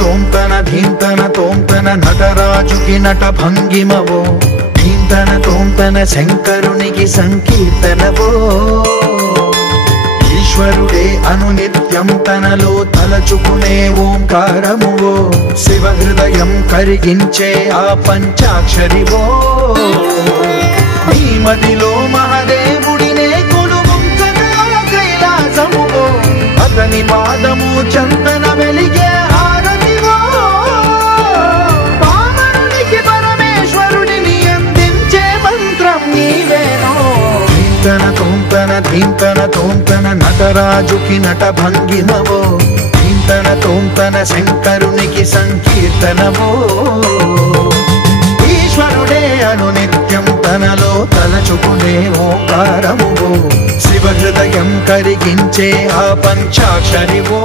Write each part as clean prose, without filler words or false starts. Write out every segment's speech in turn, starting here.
తోంతన ధీంతన తోంతన నటరాజుకి నట భంగిమవో ధీంతన తోంతన శంకరునికి సంకీర్తనవో ఈశ్వరుడే అనునిత్యం తనలో తలచుకునే ఓంకారమువో శివ హృదయం కరిగించే ఆ పంచాక్షరివో నీ మదిలో మహాదేవుడినే కొలువుంచగా కైలాసమువో అతని పాదము చందన వెలిగే హారతివో పామరునికి పరమేశ్వరుడిని అందించే మంత్రం నీవేనో ధీంతన తోంతన ధీంతన తోంతన నటరాజుకి నట భంగిమవో ధీంతన తోంతన శంకరునికి సంకీర్తనవో ఈశ్వరుడే అనునిత్యం తనలో తలచుకునే ఓంకారమువో శివ హృదయం కరిగించే ఆ పంచాక్షరివో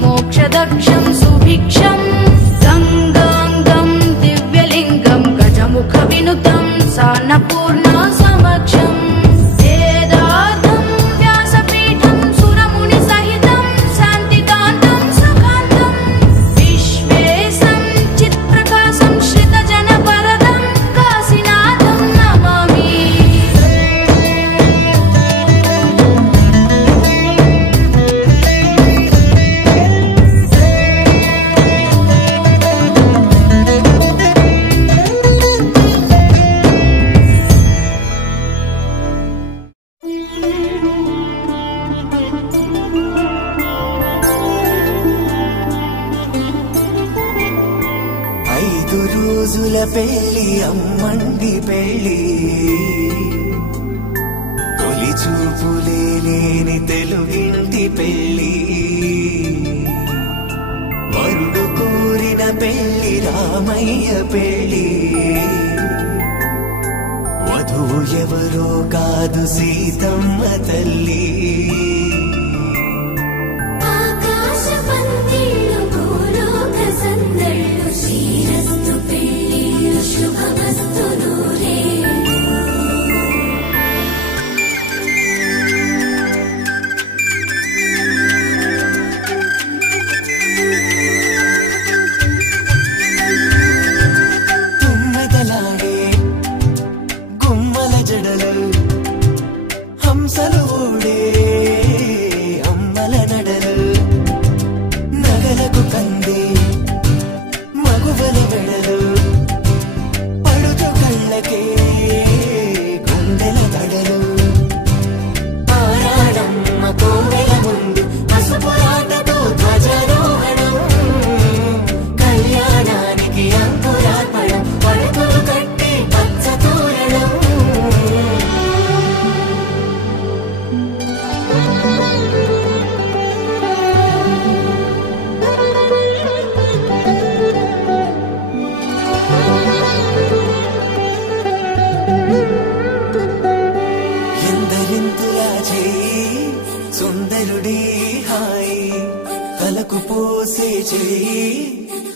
मोक्षदक्षं सुभिक्षं गंगांगं दिव्यलिंगं गजमुखविनुतं सान्नपूर्णा समक्षं वेदार्थं व्यासपीठं सुरमुनिसहितं शान्तिकान्तं सुखान्तं विश्वेशं चित्प्रकाशं श्रितजनवरदं काशीनाथं नमामि పెళ్లి అమ్మండి పెళ్లి తొలి చూపులే లేని తెలుగింటి పెళ్లి వరుడు కోరిన పెళ్లి రామయ్య పెళ్లి వధువు ఎవరో కాదు సీతమ్మ తల్లి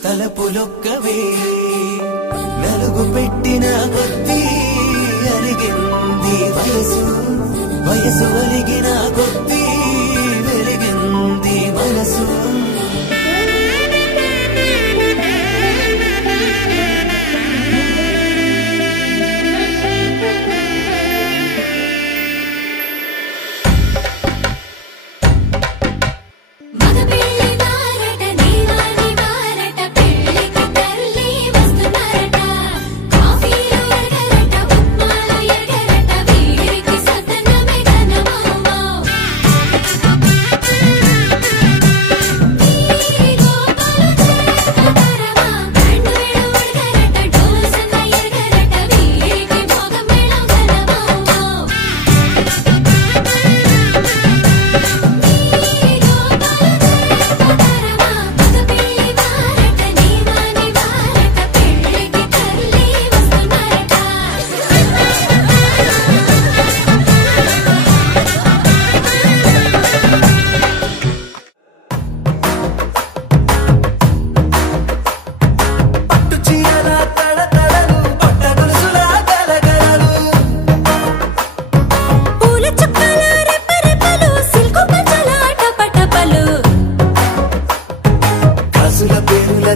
తలపులొక్కవే నలుగు పెట్టిన కొద్దీ అరిగింది వయసు వయసు అరిగిన కొద్దీ వెలిగింది మనసు కాఫీలు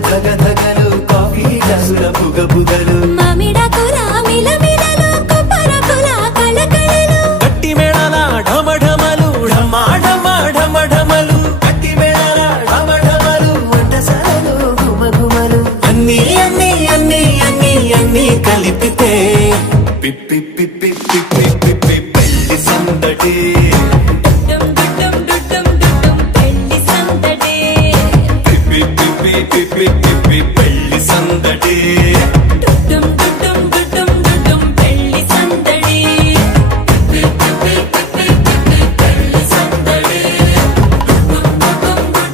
ధగ ధగలు కాఫీ గ్లాసుల బుగ బుగలు మామిడాకుల మిలమిలలు కొబ్బరకుల కళకళలు గట్టి మేళాల ఢమఢమలు ఢమా ఢమా ఢమఢమలు గట్టి మేళాల ఢమఢమలు వంటసాలలు గుమగుమలు అన్నీ అన్నీ అన్నీ అన్నీ అన్నీ కలిపితే పిప్పి పిప్పి పిప్పి పిప్పి పెళ్లి సందడి డుమ్ డుమ్ డుమ్ డుమ్ పెళ్లి సందడి పిప్పి పిప్పి పిప్పి పిప్పి పెళ్లి సందడి డుమ్ డుమ్ డుమ్ డుమ్ పెళ్లి సందడి పిప్పి పిప్పి పిప్పి పిప్పి పెళ్లి సందడి డుమ్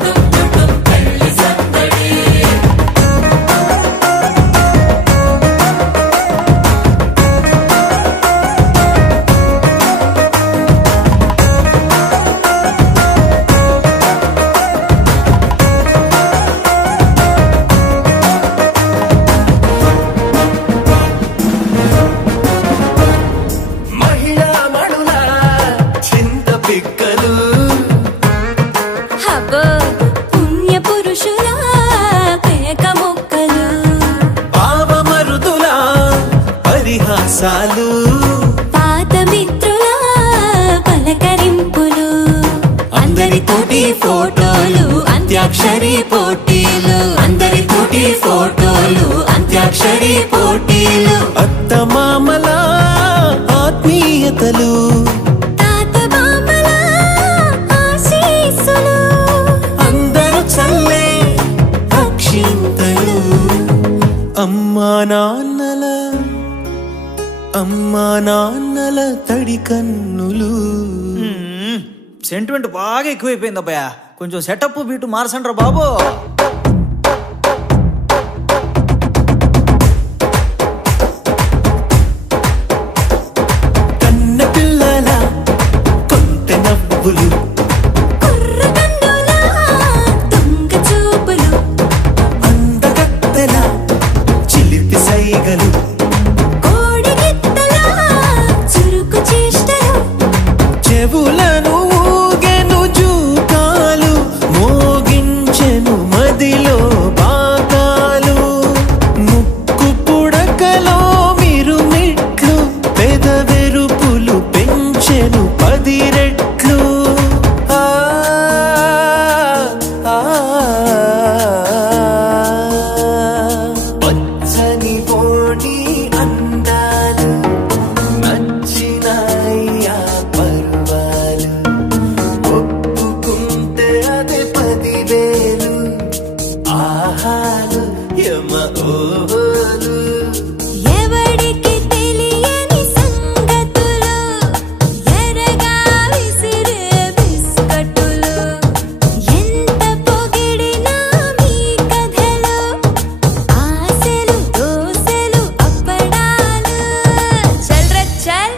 డుమ్ డుమ్ పెళ్లి సందడి మహిళా మణుల చింత పిక్కలు హబో పుణ్య పురుషుల పేక మొక్కలు పావమరుదుల పరిహాసాలు పాత మిత్రుల పలకరింపులు అందరితోటి ఫోటోలు అంత్యాక్షరి పోటీలు అందరితోటి ఫోటోలు అంత్యాక్షరి పోటీలు అత్తమామల ఆత్మీయతలు తాత బామల ఆశీస్సులు అందరూ చల్లే అక్షింతలు అమ్మా నాన్నల తడి కన్నులు. సెంటిమెంట్ బాగా ఎక్కువైపోయింది అబ్బాయా, కొంచెం సెటప్ బీటు మార్చండ్రా బాబు. కన్న పిల్లల కొంత నవ్వులు అందగత్తెల చిలిపి సైగలు చెవులను ఊగెను జూకాలు మోగించెను మదిలో బాకాలు ముక్కు పుడకలో మిరుమిట్లు పెదవెరుపులు పెంచెను 10 రెట్లు. పచ్చని పోటీ అందాలు నచ్చినాయ్యా పర్వాలు ఒప్పుకుంటే అదే 10,000 ఆహాలు యమ ఓహోలు. ఎవడికి తెలియని సంగతులు ఎరగా విసిరే బిస్కట్టులు ఎంత పొగిడినా మీ కథలు ఆశలు దోసెలు అప్పడాలు చల్ రే చల్.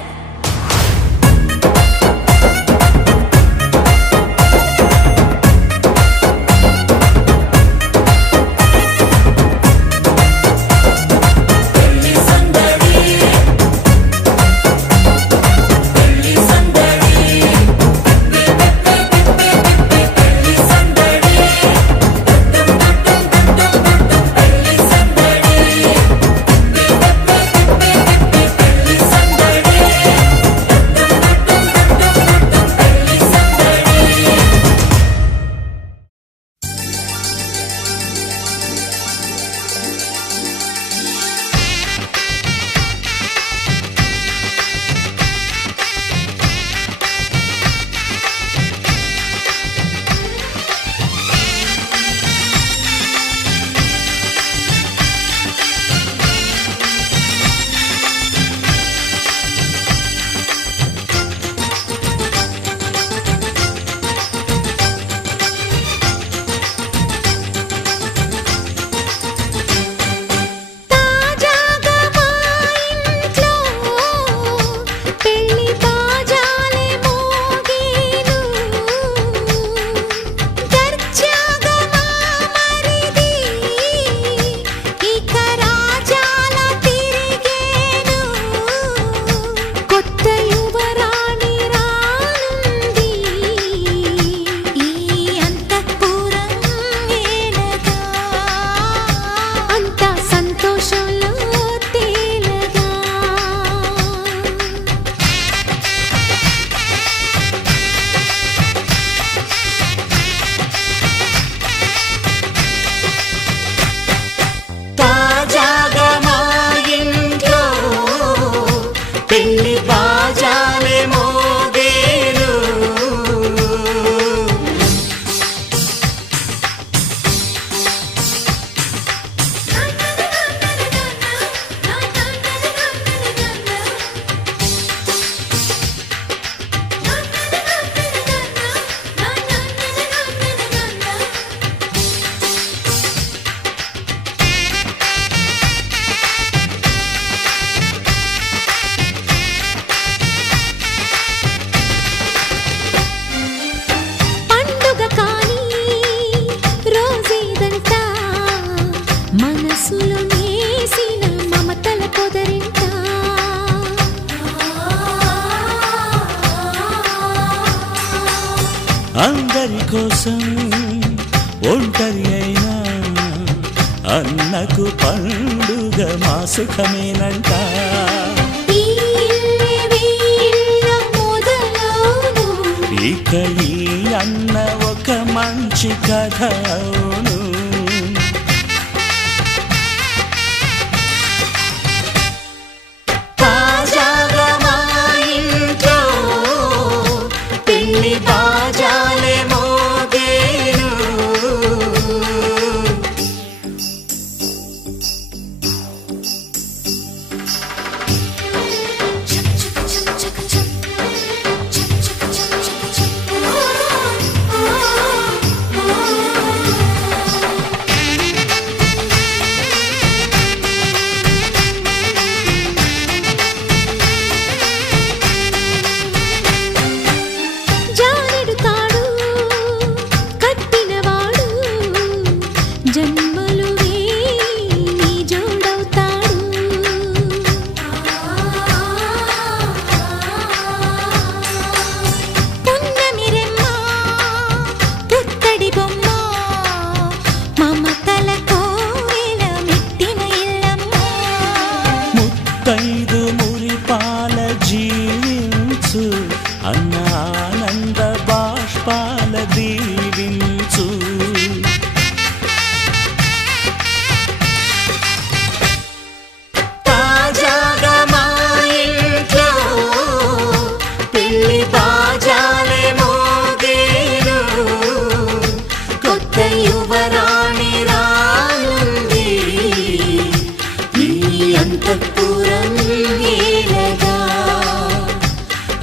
కోసం ఒంటరి అయినా అన్నకు పండుగ మా సుఖమేనంట. ఇక ఈ అన్న ఒక మంచి కథ అవును. తాజాగా మా ఇంట్లో పెళ్లి బాజాలే మోగేను. ముత్తైదు మురిపాల జీవించు అన్న ఆనంద బాష్పాల దీవించు. తాజాగా మా ఇంట్లో పెళ్లి బాజాలే మోగేను. కొత్త యువరాణి రానుంది ఈ అంతఃపురం ఏలగా.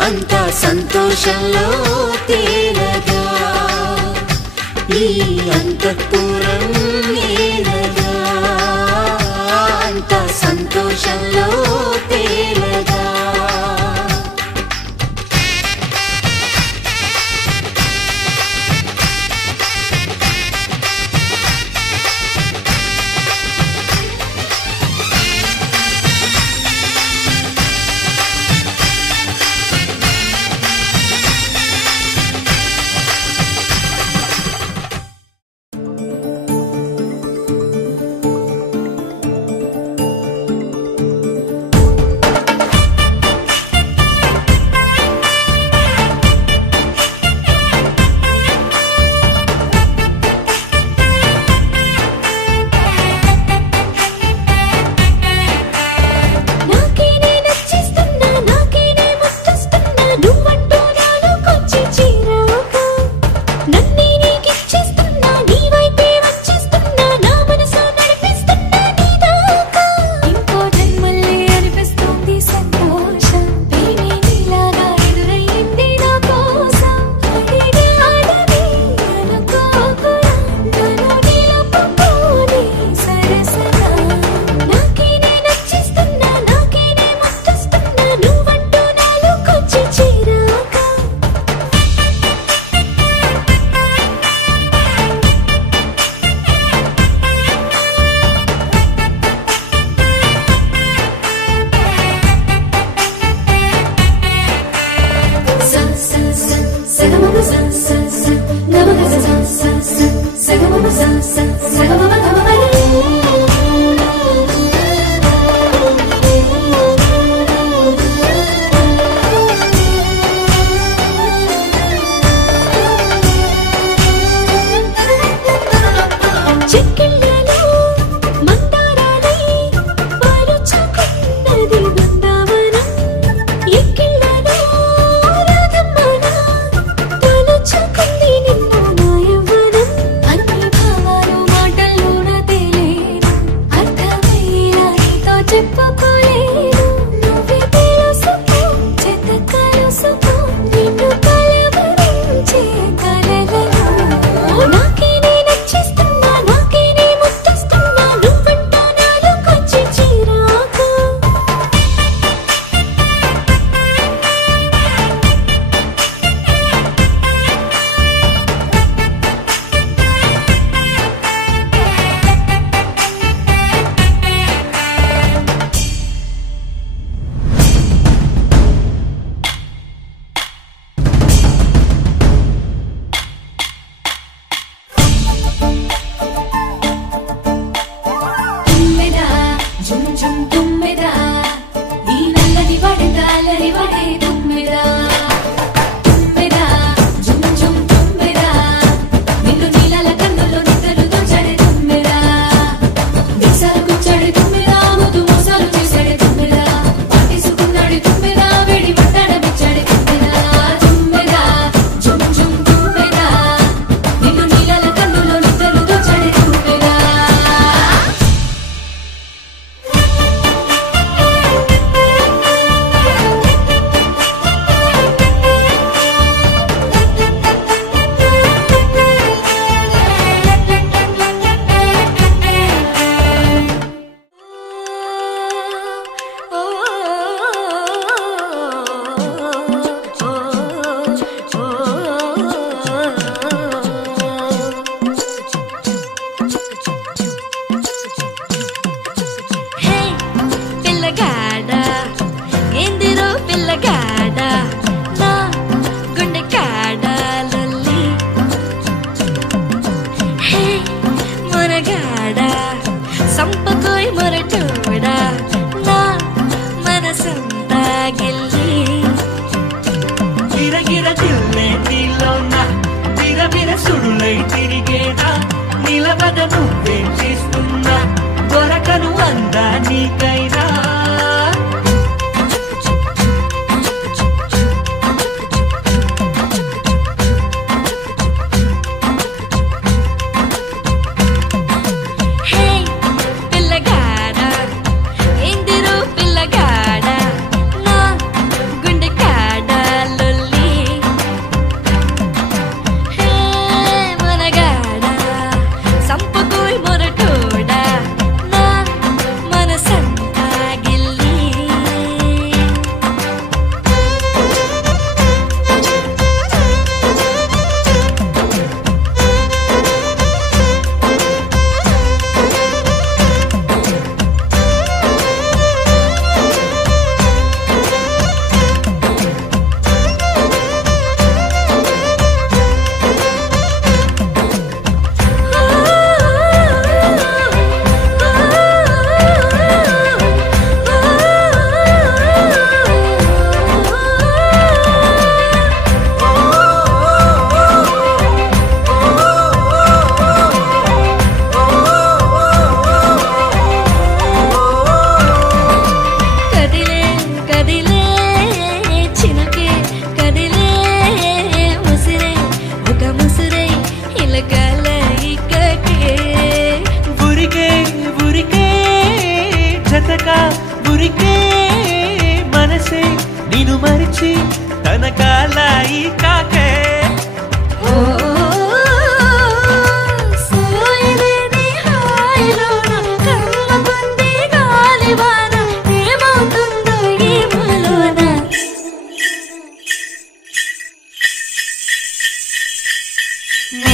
అంతా సంతోషంలో తేలగా ఈ అంతఃపురం ఏలగా. అంతా సంతోషంలో తేలగా. సంపకోయ్ మొరటోడా నా మనసంతా గిల్లి గిరగిర తిల్లే నీలోన విరవిర సుడులై తిరిగేనా నిలబద నువ్వేం చేస్తున్నా దొరకను అందా నీకైనా ఉరికే మనసే నిను మరిచి తన కాలాయి కాకే నా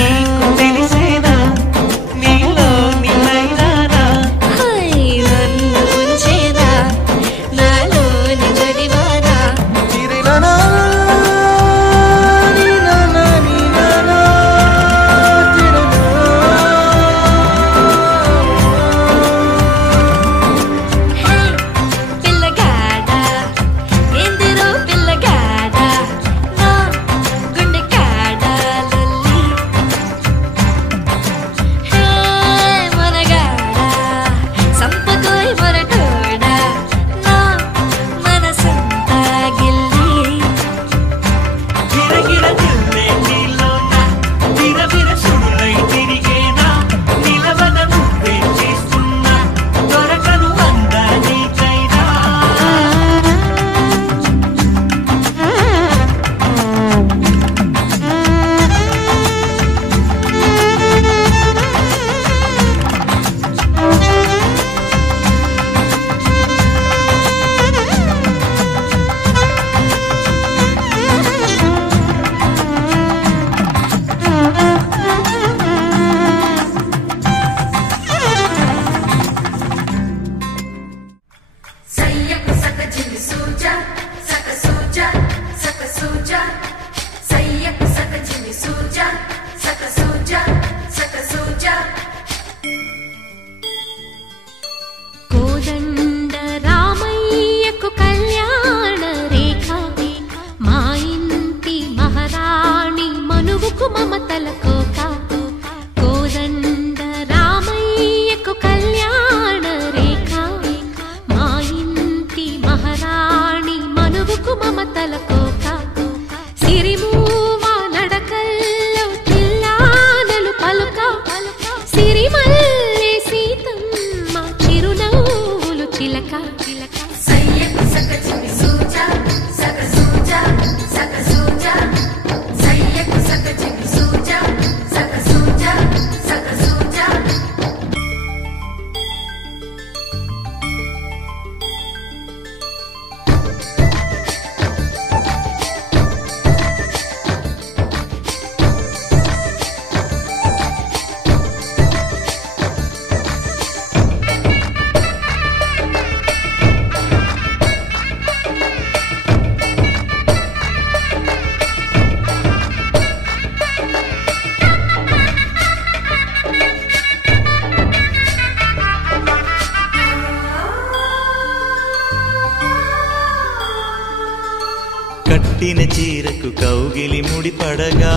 కట్టిన చీరకు కౌగిలి ముడిపడగా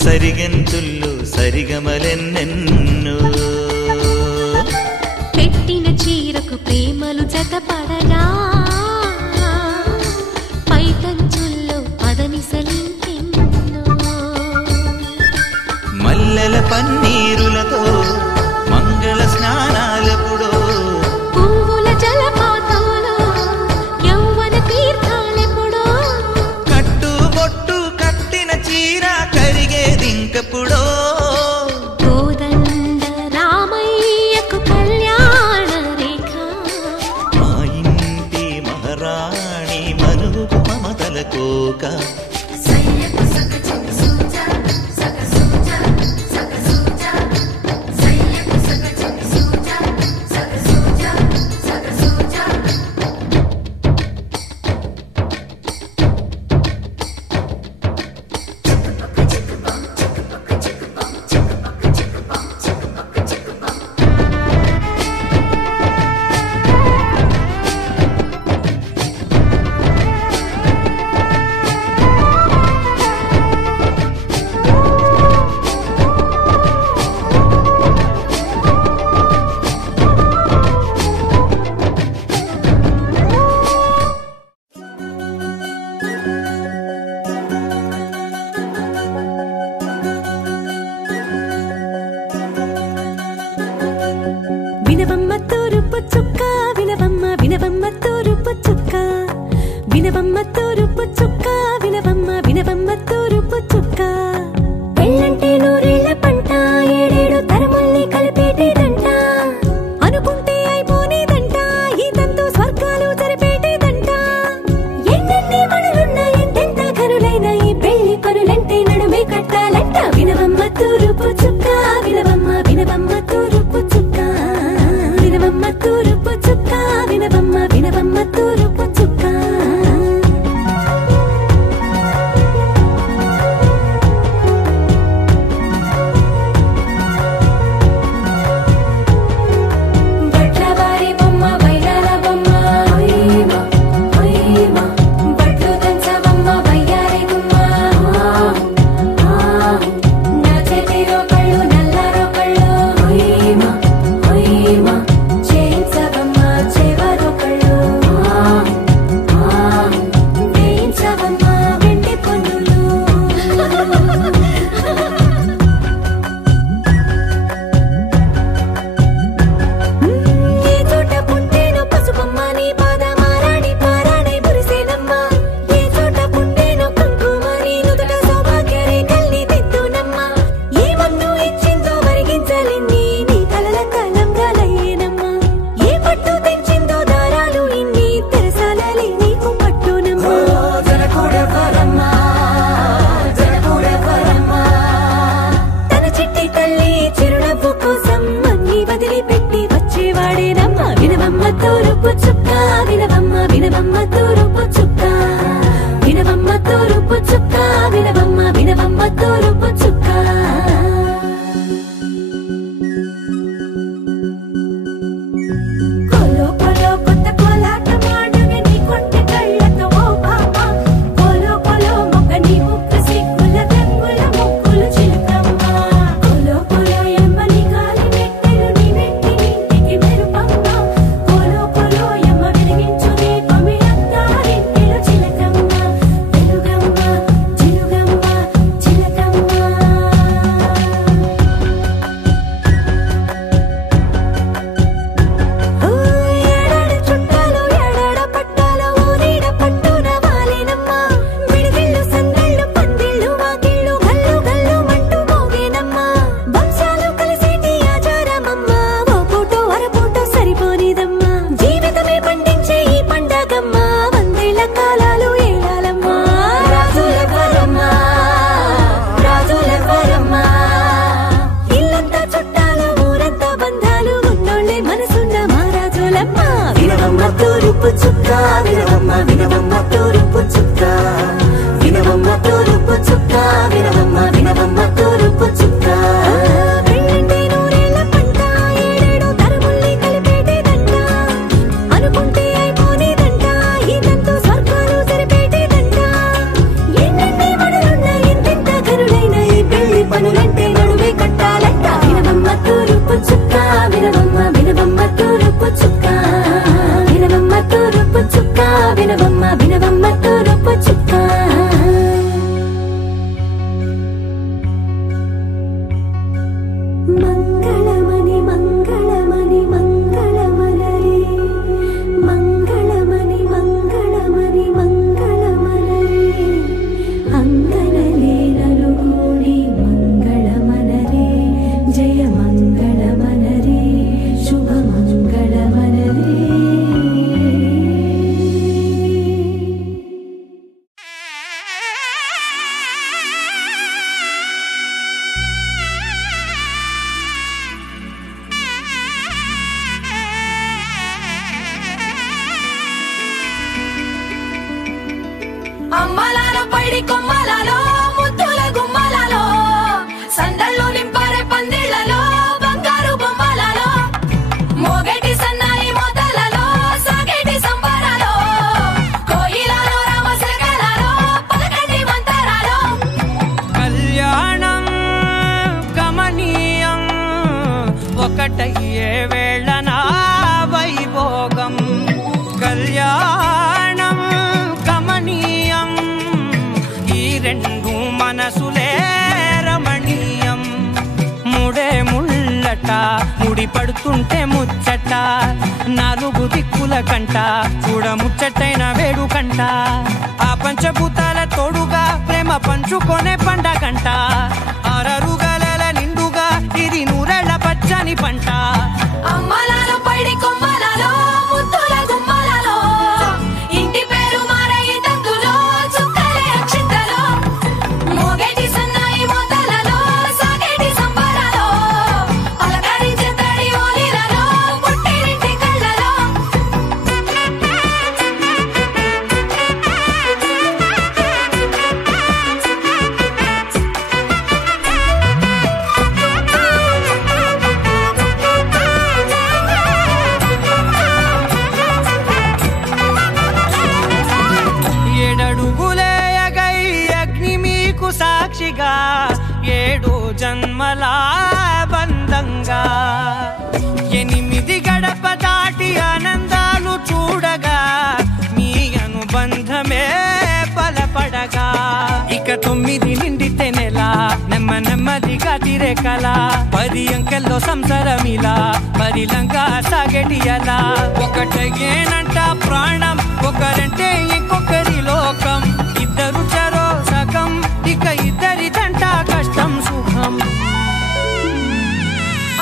సరిగంతుల్లో సరిగమలెన్నెన్నో పెట్టిన చీరకు ప్రేమలు జతపడగా పైటంచుల్లో పదనిసలింకెన్నో మల్లెల పన్నీరులతో మంగళ స్నానాలెప్పుడో పువ్వుల జలపాతంలో యౌవన తీర్థాలెప్పుడో కట్టుబొట్టు కట్టిన చీర కరిగేదింకప్పుడో కోదండ రామయ్యకు కళ్యాణ రేఖ మా ఇంటి మహారాణి మనువు మమతల కోక వినవమ్మ తూరుపు చుక్క వినవమ్మ వినవమ్మ తూరుపు చుక్క వినవమ్మ తూరుపు చుక్క వినవమ్మ వినవమ్మ తూరుపు చుక్క పెళ్ళంటే నూరేళ్ల పంట ఏడేడు తరముల్ని కలిపేటేదంట అనుకుంటే అయిపోనేదంట ఈ తంతు స్వర్గాలు జరిపేటేదంట ఎన్నెన్ని మనులున్న ఎంతెంత ఘనులైన ఈ పెళ్లి పనులంటే నడుమే కట్టాలంట వినవమ్మ తూరుపు చుక్క వినవమ్మ వినవమ్మ తూరుపు చుక్క వినవమ్మ తూరుపు చుక్క వినవమ్మ వినవమ్మ తూరుపు చుక్క పైడి కొమ్మలలో ముద్దుల గుమ్మలలో సందళ్ళు నింపారే పందిళ్లలో బంగారు బొమ్మలలో మోగేటి సన్నాయి మోతలలో సాగేటి సంబరాలో కోయిలలో రామశకలలో పలకటి మంతరాలో కళ్యాణం గమనీయం ఒకటయ్యే వేళనా వైభోగం కళ్యాణం గమనీయం ఈ రెండు మనసులే రమణీయం ముడే ముళ్ళట ముడి పడుతుంటే ముచ్చట నాలుగు దిక్కుల కంట చూడ ముచ్చటైన వేడుకంట ఆ పంచభూతాల తోడుగా ప్రేమ పంచుకొనే పండగంట ఆరరుగల నిండుగా ఇది నూరెళ్ళ పచ్చని పంట అమ్మలలో పైడి కొమ్మలలో ముద్దుల గుమ్మలలో ఇంటి పేరు మారయి తందులో చుక్కలే అక్షింతలో మోగేటి సన్నాయి మోతలలో సాగేటి సంబరాలో పలకరించే తడి ఓలిలలో పుట్టినింటి కళ్ళలో ఏడడుగులేయగై అగ్ని మీకు సాక్షిగా 7 జన్మల బంధంగా 8 గడప దాటి ఆనందాలు చూడగా మీ అనుబంధమే బలపడగా ఇక 9 నిండితే నెల నెమ్మదిగా తిరే కల 10 అంకెల్లో సంసారమిలా పరిలంగా సాగేటియలా ఒకటేనంట ప్రాణం ఒకరంటే ఇంకొకరి లోకం ఇద్దరు చరో సగం ఇక ఇద్దరిదంట కష్టం సుఖం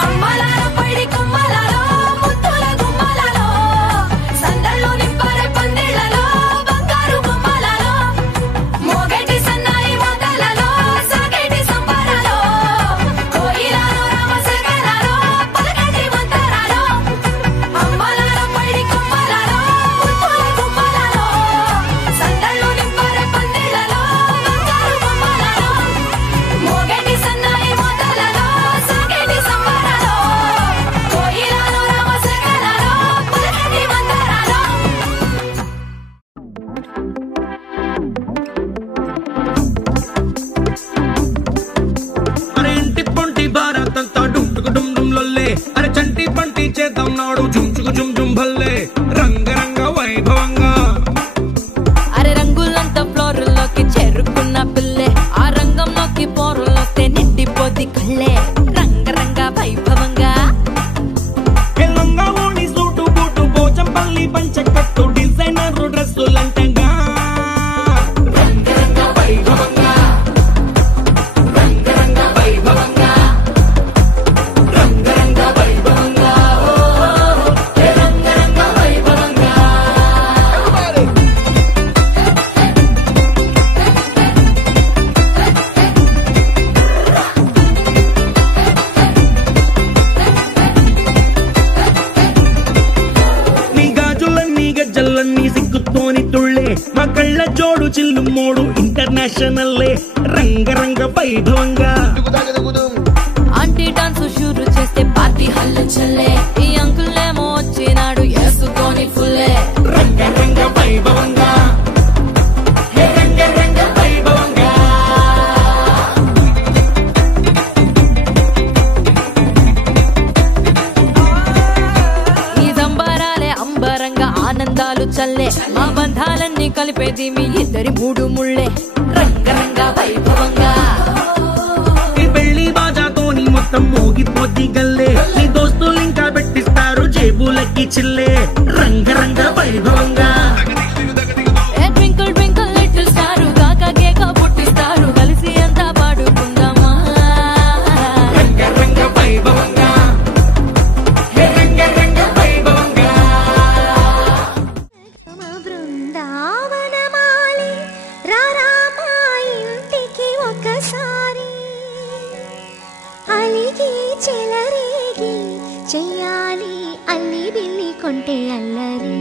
అమ్మలలో పైడి కొమ్మలలో ముద్దుల గుమ్మలలో సందళ్ళు నింపారే పందిళ్లలో బంగారు బొమ్మలలో మోగేటి సన్నాయి మోతలలో సాగేటి సంబరాలో కోయిలలో రామశకలలో పలకటి మంతరాలో అమ్మలలో పైడి కొమ్మలలో ముద్దుల గుమ్మలలో సందళ్ళు నింపారే పందిళ్లలో బంగారు బొమ్మలలో మోగేటి సన్నాయి మోతలలో సాగేటి సంబరాలో కోయిలలో రామశకలలో పలకటి మంతరాలో అరే ఇంటి పొంటి భారతంతా డుంటుకు డుమ్ డుమ్ లొల్లే అరే చంటి పంటి చేద్దాం నాడు జుంచుకు జుమ్ జుమ్ భల్లే రంగరంగ వైభవంగా అరే రంగులంతా ఫ్లోర్లోకి చేరుకున్న పిల్లే ఆ రంగంలోకి పోరులోకి నిండిపోది కళ్ళే రంగరంగ వైభవంగా ఎల్లంగా ఓణి సూటు బూటు పోచంపల్లి పంచకట్టు డిజైనర్ డ్రెస్సులంటంగా రంగరంగ వైభవంగా రంగరంగ వైభవంగా రంగరంగ వైభవంగా రంగరంగ వైభవంగా నీ గాజులన్నీ గజ్జలన్నీ సిగ్గుతోని తుళ్ళే మా కళ్ళ జోడు చిల్లు మోడు ఇంటర్నేషనల్లే రంగరంగ వైభవంగా ఆంటీ డాన్స్ షూరు చేస్తే పార్టీ హల్లు చల్లే ఈ అంకులేమో వచ్చినాడు వేసుకొని ఫుల్లే రంగరంగ వైభవంగా హే రంగరంగ వైభవంగా ఈ సంబరాలే అంబరంగా ఆనందాలు చల్లే మా బంధాలన్నీ కలిపేది మీ ఇద్దరి మూడు ముళ్ళే రంగరంగ వైభవంగా ఈ పెళ్లి బాజాతోని మొత్తం మోగిపోద్ది గల్లే నీ దోస్తులు ఇంకా పెట్టిస్తారు జేబులకి చిల్లే రంగరంగ వైభవంగా ఏ ట్వింకిల్ ట్వింకిల్ లిటిల్ స్టార్ కాక కేక పుట్టిస్తారు కలిసి అంతా పాడుకుందామా రంగరంగ వైభవంగా హే రంగరంగ వైభవంగా బృందావనమాలి రారామా ఇంటికి ఒకసారి అలిగి చెలరేగి చెయ్యాలి అల్లి బిల్లి కొంటే అల్లరి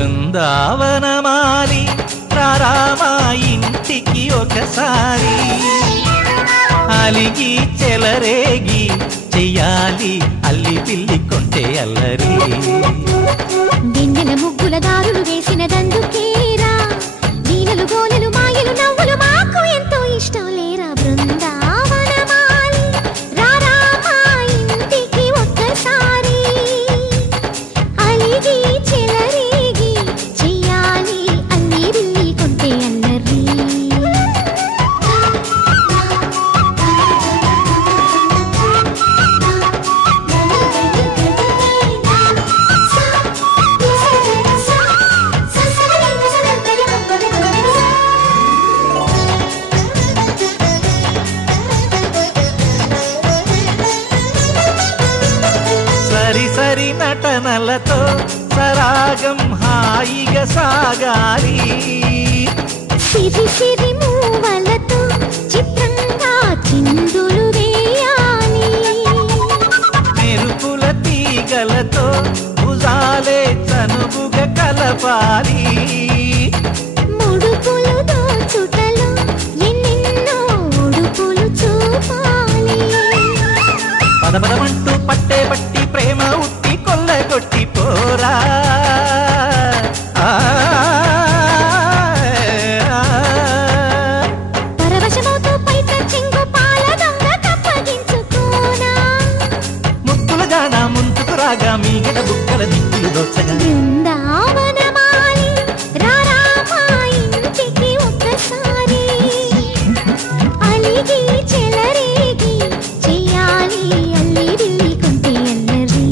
బృందావనమాలి రామా ఇంటికి ఒకసారి అలిగి చెలరేగి చెయ్యాలి అల్లి పిల్లి కొంటే అల్లరి వెన్నెల ముగ్గుల దారులు వేసిన దందుకేరా వీణలు గోలెలు మాయలు నవ్వులు మాకు ఎంతో ఇష్టం లేరా బృందావనమాలి రారా మా ఇంటికి ఒక్కసారి అలిగి చెలరేగి చెయ్యాలి అల్లి బిల్లి కొంటే అల్లరి సరి సరి నటనలతో సరాగం హాయిగా సాగాలి సిరి సిరి మూవలతో చిత్రంగా చిందులు వేయాలి మెరుపుల తీగలతో భుజాలే చనువుగా కలపాలి ముడుపులు దోచుటలో ఎన్నెన్నో ఉడుపులు చూపాలి పదపదమంటూ పట్టే పట్టి ప్రేమ ఉట్టి కొల్లగొట్టి పోరా పరవశమవుతూ పైట చెంగు పాల దొంగ కప్పగించుకోనా ముక్కుల జాన ముందుకు రాగా మీగడ బుక్కల దిక్కులు దోచగా బృందావనమాలి రారా మా ఇంటికి ఒక్కసారి అలిగి చెలరేగి చెయ్యాలి అల్లి బిల్లి కొంటే అల్లరి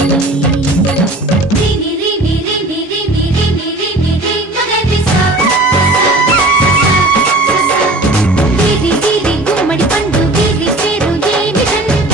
వీరి వీరి గుమ్మడి పండు వీరి పేరు ఏమిటంట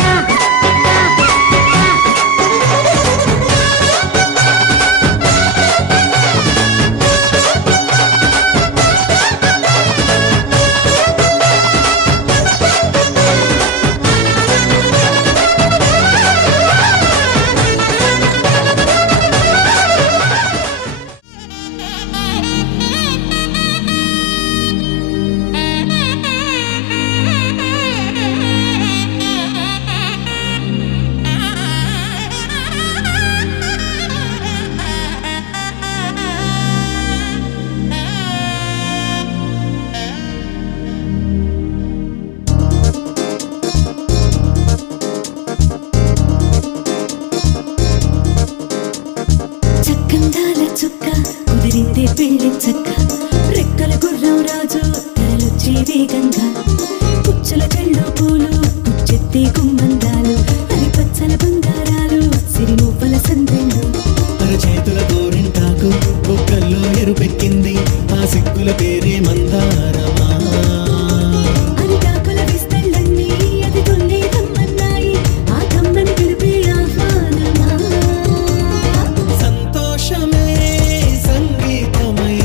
చక్కందాల చుక్క కుదిరిందే పెళ్లి చక్క రెక్కల గుర్రం రాజు తరలొచ్చే వేగంగా పుచ్చల చెళ్ళు పూలు పుచ్చెత్తే గుమ్మందాలు అది పచ్చల బంగారాలు సిరిమూపల సందెళ్ళు చేతుల గోరింటాకు బొక్కల్లో ఎరుపెక్కింది ఆ సిగ్గుల పేరే మందారమా అది తాకుల విస్తళ్ళన్నీ అది తొన్నే కమ్మన్నాయి ఆ కమ్మని పిలిపే ఆహ్వానమా సంతోషమే సంగీతమై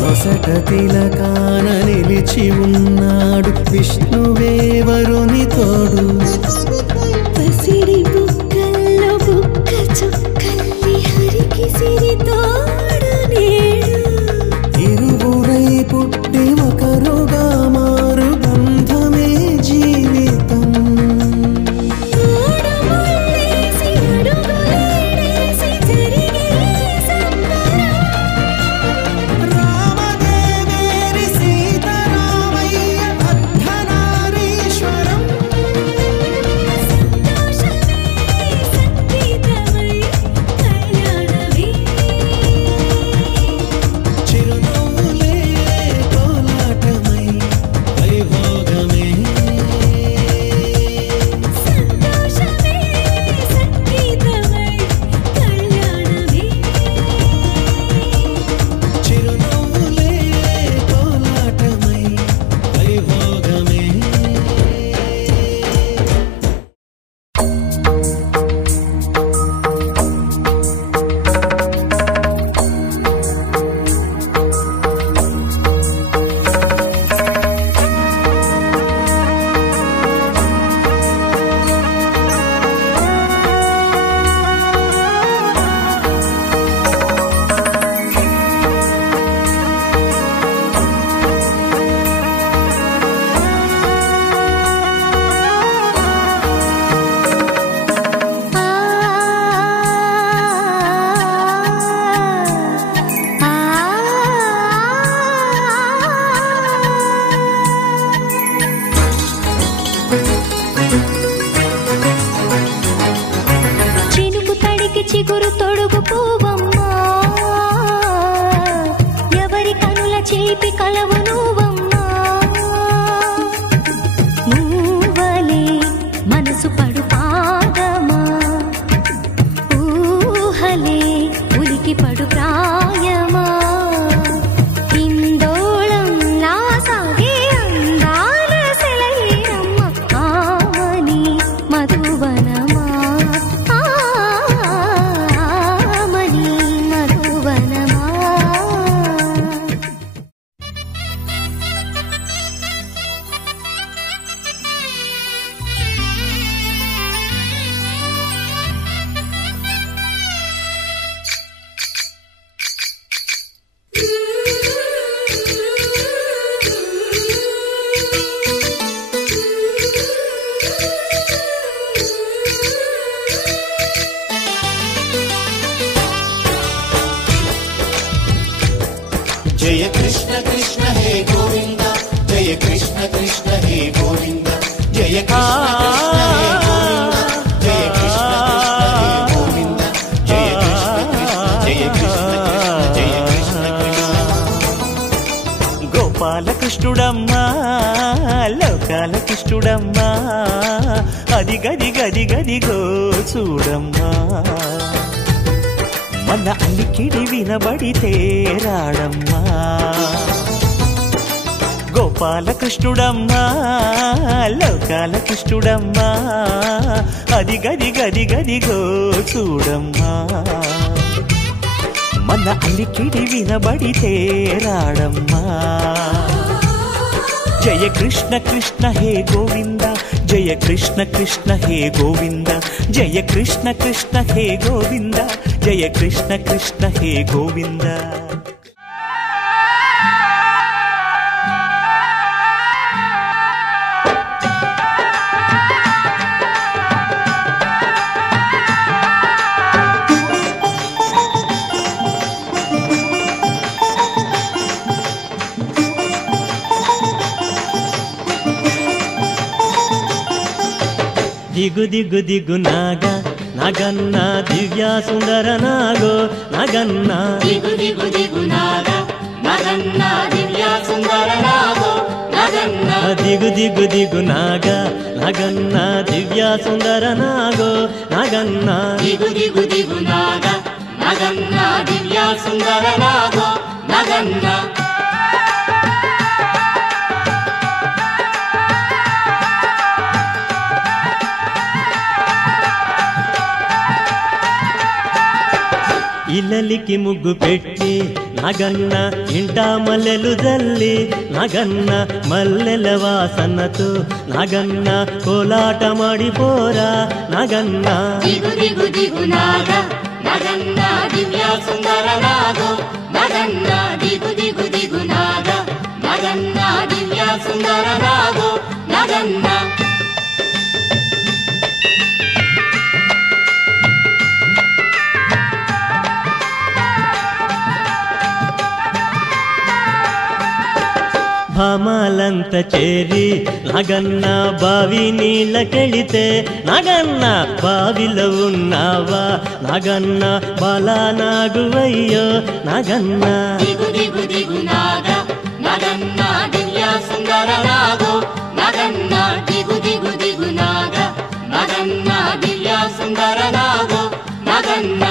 నొసట తిలకాన నిలిచి ఉన్నాడు విష్ణువే వరుని తోడు. పసిడి బుక్కల్లో బుక్క చుక్కల్లి హరికి సిరి తోడు నేడు. ఇరువురై పుట్టి ఒకరుగా మారు బంధమే జీవితం. మూడుముళ్ళేసి అడుగులేసి జరిగే సంబరం. రామదేవేరి సీతారామయ్య అర్ధనారీశ్వరం. సంతోషమే సంగీతమై కళ్యాణమే. చిరునవ్వులే కోలాటమై వైభోగమే. సంతోషమే సంగీతమై కళ్యాణమే. చిరునవ్వులే కోలాటమై వైభోగమే. చినుకు తడికి చిగురు తొడుగు పూవమ్మా, ఎవరి కనుల చేపి కలవు నువ్వమ్మా. మూవలే మనసు పడు పాదమా, ఊహలే ఉలికి పడు ప్రాయమా. ఇందోళంలా సాగే అందాల సెలయేరమ్మ, ఆమని మధువనమా, ఆమని మధువనమా. జయ కృష్ణ కృష్ణ హే గోవింద, జయ కృష్ణ కృష్ణ హే గోవింద, జయ కృష్ణ కృష్ణ హే గోవింద, జయ కృష్ణ కృష్ణ హే గోవింద, జయ కృష్ణ కృష్ణ జయ కృష్ణ కృష్ణ జయ కృష్ణ కృష్ణ. గోపాలకృష్ణుడమ్మా లోకాల కృష్ణుడమ్మా, అది గది గది గదిగో చూడమ్మా. మన అలికిడి వినబడితే రాడమ్మా. గోపాలకృష్ణుడమ్మా లోకాల కృష్ణుడమ్మా, అది గది గది గదిగో చూడమ్మా. మన అలికిడి వినబడితే రాడమ్మా. జయ కృష్ణ కృష్ణ హే గోవింద, జయ కృష్ణ కృష్ణ హే గోవింద, జయ కృష్ణ కృష్ణ హే గోవింద, జయ కృష్ణ కృష్ణ హే గోవింద. దిగు దిగు దిగు నాగ నాగన్న దివ్య సుందర నాగో నాగన్న. దిగు దిగు దిగు నాగ నాగన్న దివ్య సుందర నాగో నాగన్న. దిగు దిగు దిగు నాగ నాగన్న దివ్య సుందర నాగో నాగన్న. దిగు దిగు దిగు నాగ నాగన్న దివ్య సుందర నాగో నాగన్న. ఇల్లలికి ముగ్గు పెట్టి నాగన్న ఇంట మల్లెలు జల్లి నాగన్న మల్లెల వాసనతో నాగన్న కోలాట మాడిపోరా నాగన్న దిగు దిగు దిగు నాగ నగన్న దివ్య సుందర నాగో నగన్న దిగు దిగు దిగు నాగ నగన్న దివ్య సుందర నాగో నగన్న భామాలంత చేరి నాగన్న బావి నీళ్ళకెళితే నాగన్న బావిలో ఉన్నావా నాగన్న బాలా నాగువయ్యో నాగన్న దిగు దిగు దిగు నాగ నగన్న దివ్య సుందర నాగో నగన్న దిగు దిగు దిగు నాగ నగన్న దివ్య సుందర నాగో నగన్న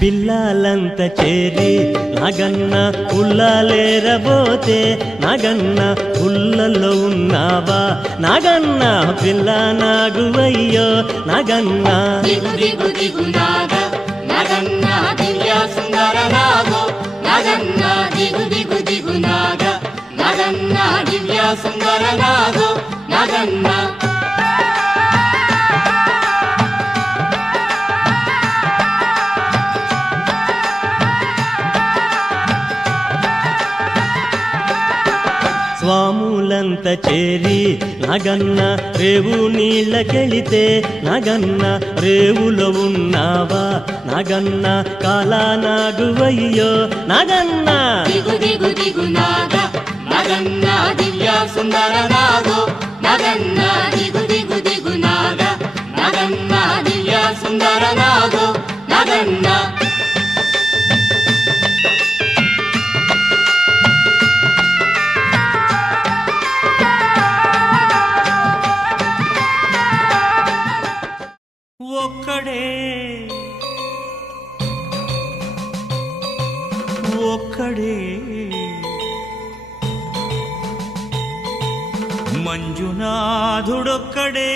పిల్లలంత చేరి నాగన్న ఉల్లాలేరబోతే నాగన్న ఉల్లలో ఉన్నావా నాగన్న పిల్ల నాగువయ్యో నాగన్న దిగు దిగు దిగు నాగ నగన్న దివ్య సుందర నాగో నగన్న దిగు దిగు దిగు నాగ నగన్న దివ్య సుందర నాగో నగన్న స్వాములంత చేరి నాగన్న రేవు నీళ్ళకెళితే నాగన్న రేవులో ఉన్నావా నాగన్న కాలా నాగువయ్యో నాగన్న దిగు దిగు దిగు నాగ నగన్న దివ్య సుందర నాగో నగన్న దిగు దిగు దిగు నాగ నగన్న దివ్య సుందర నాగో నగన్న ఒక్కడే ఒక్కడే మంజునాథుడొక్కడే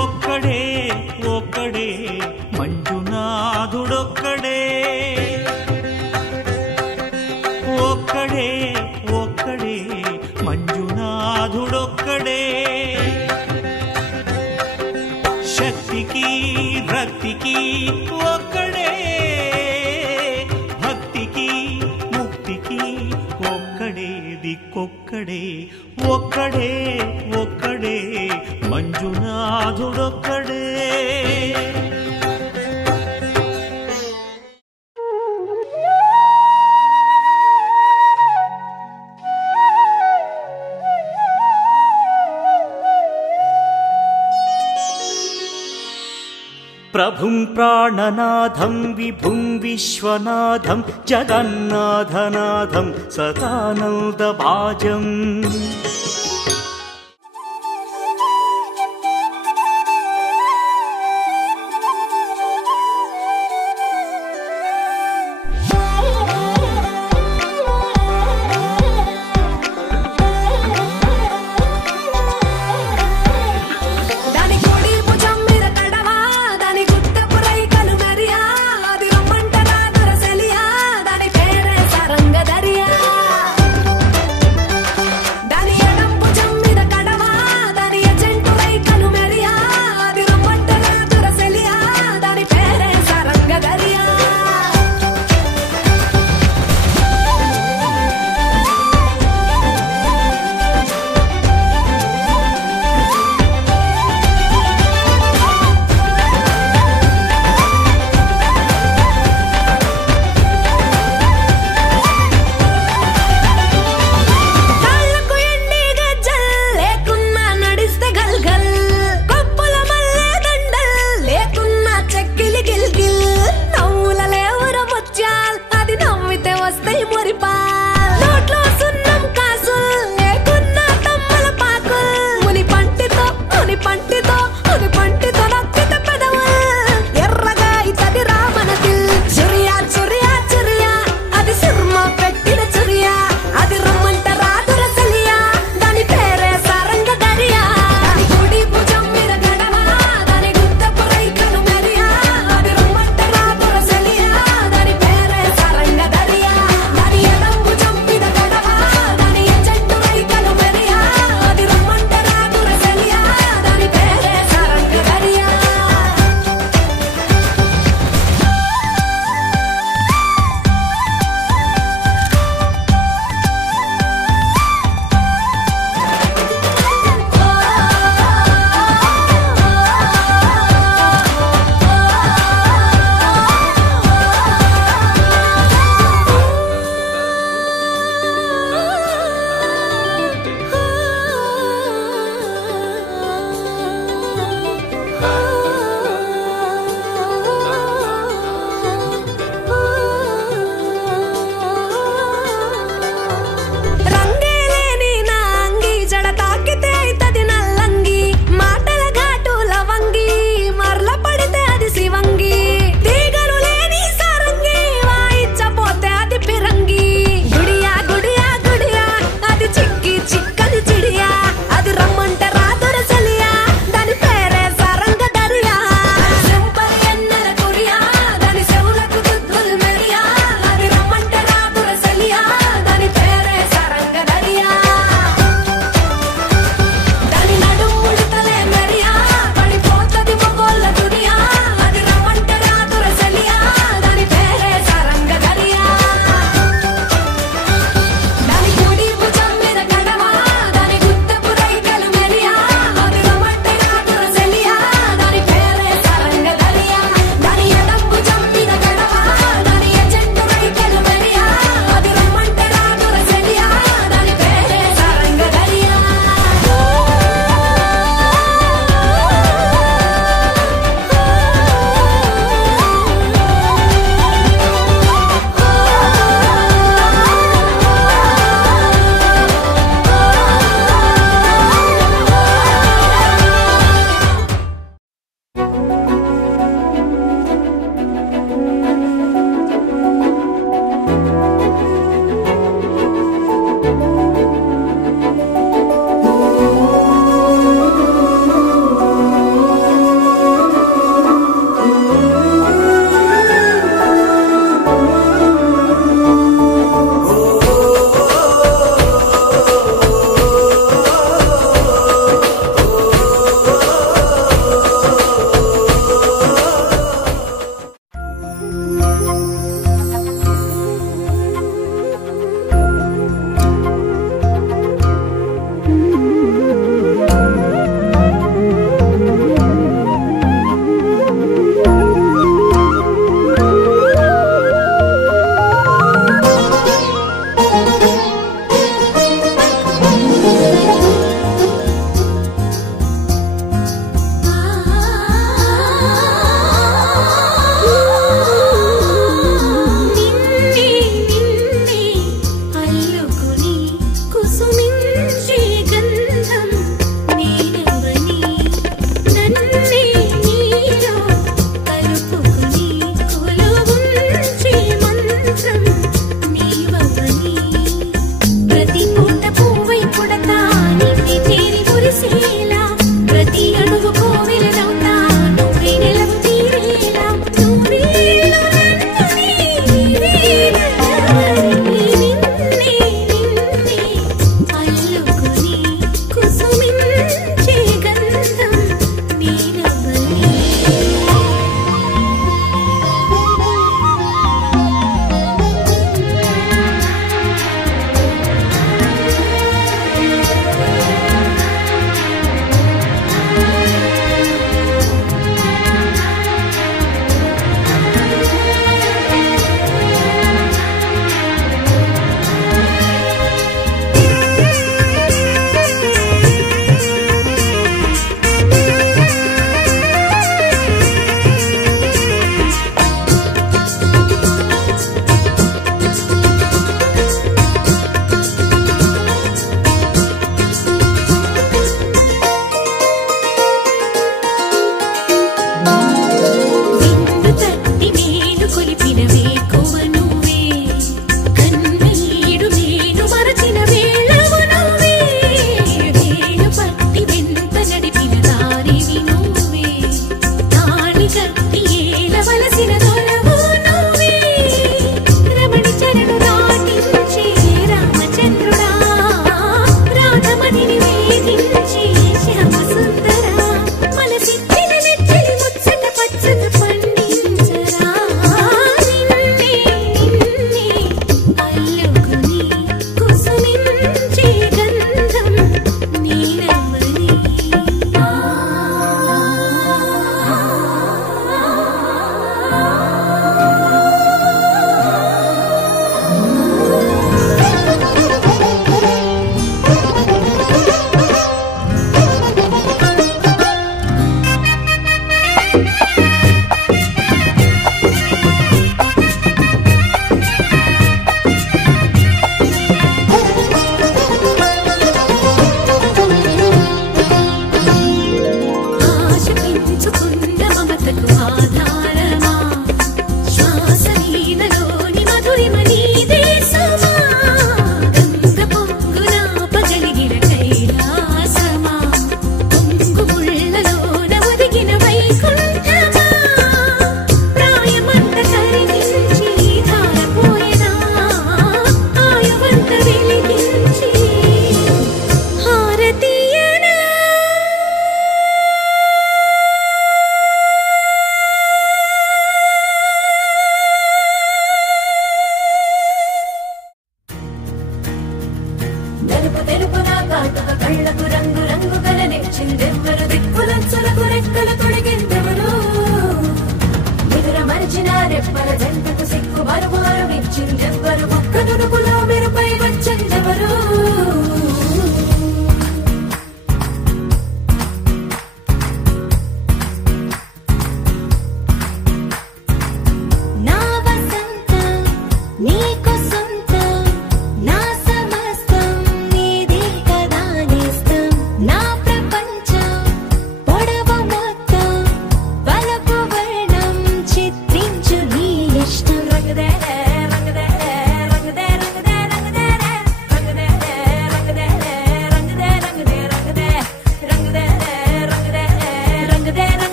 ఒక్కడే ఒక్కడే మంజునాథుడొక్కడే ఒక్కడే ఒక్కడే మంజునాథుడొక్కడే శక్తికి రక్తికి ఒక్కడే భక్తికి ముక్తికి ఒక్కడే దిక్కొక్కడే ఒక్కడే ఒక్కడే మంజునాథుడొక్కడే ప్రభుం ప్రాణనాథం విభుం విశ్వనాథం జగన్నాథనాథం సదానందభాజం